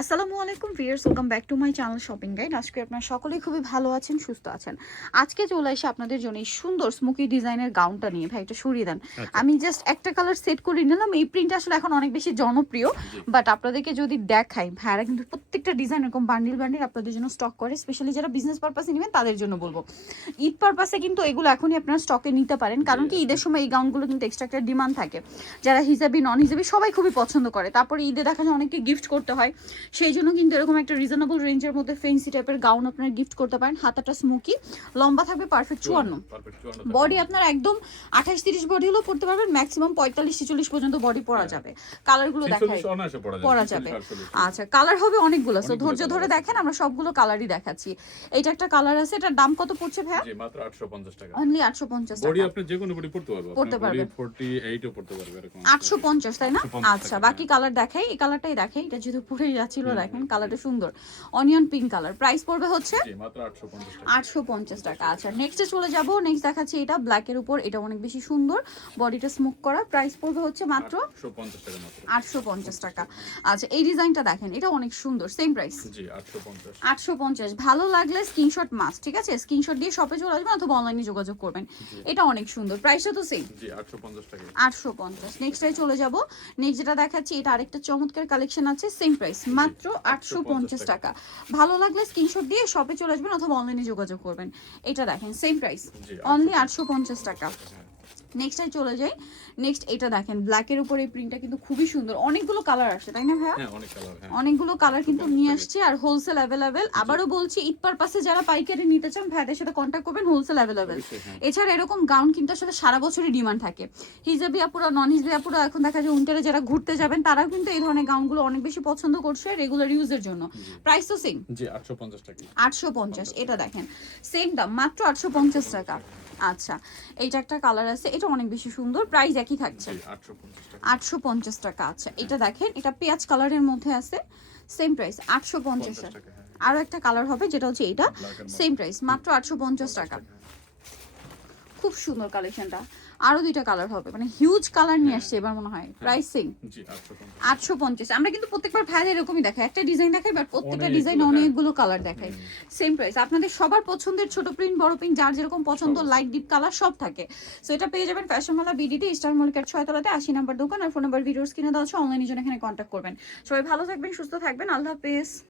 আসসালামু আলাইকুম viewers, welcome back to my channel shopping guide. আজকে আপনারা সকলেই খুবই ভালো আছেন, সুস্থ আছেন। আজকে চলে এসে আপনাদের জন্য এই সুন্দর স্মোকি ডিজাইনের গাউনটা নিয়ে। ভাই এটা সরিয়ে দেন। আচ্ছা। আমি জাস্ট একটা কালার সেট করে নিলাম। এই প্রিন্ট আসলে এখন অনেক বেশি জনপ্রিয়, জি। বাট আপনাদেরকে যদি দেখাই, ভাইরা কিন্তু প্রত্যেকটা ডিজাইন এরকম বান্ডিল বান্ডিল আপনাদের জন্য স্টক করে। স্পেশালি যারা বিজনেস পারপাসে নেবেন তাদের জন্য বলবো, ঈদ পারপাসে কিন্তু এগুলো এখনই আপনারা স্টকে নিতে পারেন। কারণ কি ঈদের সময় এই গাউনগুলো কিন্তু এক্সট্রা একটা ডিমান্ড থাকে, যারা হিজাবি নন হিজাবি সবাই খুবই পছন্দ করে। তারপরে ঈদে দেখা যায় অনেককে গিফট করতে হয়, সেই জন্য কিন্তু এরকম একটা রিজনেবল রেঞ্জের মধ্যে ফেন্সি টাইপের গাউন আপনারা গিফট করতে পারেন। হাতাটা স্মোকি, লম্বা থাকবে পারফেক্ট 54, বডি আপনার একদম 28-30 বডি হলেও পড়তে পারবেন, ম্যাক্সিমাম 45-46 পর্যন্ত বডি পরা যাবে। কালারগুলো দেখাই, পরা যাবে। আচ্ছা, কালার হবে অনেকগুলো, সো ধৈর্য ধরে দেখেন, আমরা সবগুলো কালারই দেখাচ্ছি। এইটা একটা কালার আছে, এটার দাম কত পড়ছে ভাইয়া? জি মাত্র 850 টাকা। অনলি 850 টাকা। বডি আপনি যে কোনো বডি পড়তে পারবেন, পড়তে পারবেন। 48 ও পড়তে পারবে এরকম। 850 তাই না? 850 আচ্ছা, টাকা, বাকি কালার দেখাই। এই কালারটাই দেখাই, এটা যেহেতু পরেই যাচ্ছিল। দেখেন কালারটা সুন্দর, অনিয়ন পিঙ্ক কালার। প্রাইস পড়বে হচ্ছে জি মাত্র 850 টাকা। 850 টাকা। আচ্ছা, নেক্সটে চলে যাব। নেক্সট দেখাচ্ছি এটা ব্ল্যাক এর উপর, এটা অনেক বেশি সুন্দর, বডিটা স্মোক করা। প্রাইস পড়বে হচ্ছে মাত্র 850 টাকা মাত্র। 850 টাকা। আচ্ছা, এই ডিজাইনটা দেখেন, এটা অনেক সুন্দর, সেম প্রাইস জি 850। 850। ভালো লাগলে স্ক্রিনশট মাস্ট, ঠিক আছে? স্ক্রিনশট দিয়ে শপে চলে আসবেন অথবা অনলাইনে যোগাযোগ করবেন। এটা অনেক সুন্দর, প্রাইসটা তো সেম, জি 850 টাকা। 850। নেক্সটে চলে যাব। নেক্সট যেটা দেখাচ্ছি, এটা আরেকটা চমৎকার কালেকশন আছে, সেম প্রাইস মাত্র 850 টাকা। ভালো লাগলে স্ক্রিনশট দিয়ে শপে চলে আসবেন অথবা অনলাইনে যোগাযোগ করবেন। এটা দেখেন সেম প্রাইস, অনলি 850 টাকা। নেক্সটে চলে যাই। নেক্সট এটা দেখেন, ব্ল্যাকের উপর এই প্রিন্টটা কিন্তু খুবই সুন্দর। অনেকগুলো কালার আসে তাই না ভাইয়া? হ্যাঁ অনেক কালার, হ্যাঁ অনেকগুলো কালার কিন্তু নিয়ে আসছে, আর হোলসেল অ্যাভেলেবেল। আবারও বলছি, ঈদ পারপাসে যারা পাইকারি নিতে চান ভাইদের সাথে কন্ট্যাক্ট করবেন, হোলসেল অ্যাভেলেবেল। এছাড়া এরকম গাউন কিন্তু আসলে সারা বছরই ডিমান্ড থাকে। হিজাবি আপুরা, নন হিজাবি আপুরা এখন দেখা যায় উইন্টারে যারা ঘুরতে যাবেন তারাও কিন্তু এই ধরনের গাউনগুলো অনেক বেশি পছন্দ করছে রেগুলার ইউজের জন্য। প্রাইস তো সেম, জি 850 টাকা। 850। এটা দেখেন সেম দাম, মাত্র 850 টাকা। আচ্ছা, এইটা একটা কালার আছে, এটা অনেক বেশি সুন্দর, প্রাইস একই থাকছে, জি 850 টাকা। 850 টাকা। আচ্ছা, এটা দেখেন, এটা পেঁয়াজ কালারের মধ্যে আছে, সেম প্রাইস 850 টাকা, হ্যাঁ। আরো একটা কালার হবে যেটা হচ্ছে এটা, ব্ল্যাক এর সেম প্রাইস মাত্র 850 টাকা। খুব সুন্দর কালেকশনটা। আরো দুইটা কালার হবে, মানে হিউজ কালার নিয়ে আসছে এবার মনে হয়। প্রাইস সেম, জি 850। 850। আমরা কিন্তু প্রত্যেকবার ভাইয়া এরকমই দেখাই, একটা ডিজাইন দেখাই বাট প্রত্যেকটা ডিজাইন অনেকগুলো, অনেকগুলো কালার দেখাই। Same price. আপনাদের সবার পছন্দের ছোট প্রিন্ট, বড় প্রিন্ট, যার যেরকম পছন্দ, লাইট ডিপ কালার সব থাকে। সো এটা পেয়ে যাবেন ফ্যাশন মালা বিডিতে, স্টার মল্লিকার 6 তলাতে, 80 নাম্বার দোকান। আর ফোন নাম্বার ভিডিওস কিনে দেওয়া আছে, অনলাইনে জন্য এখানে কন্ট্যাক্ট করবেন। সবাই ভালো থাকবেন, সুস্থ থাকবেন, আল্লাহ হাফেজ।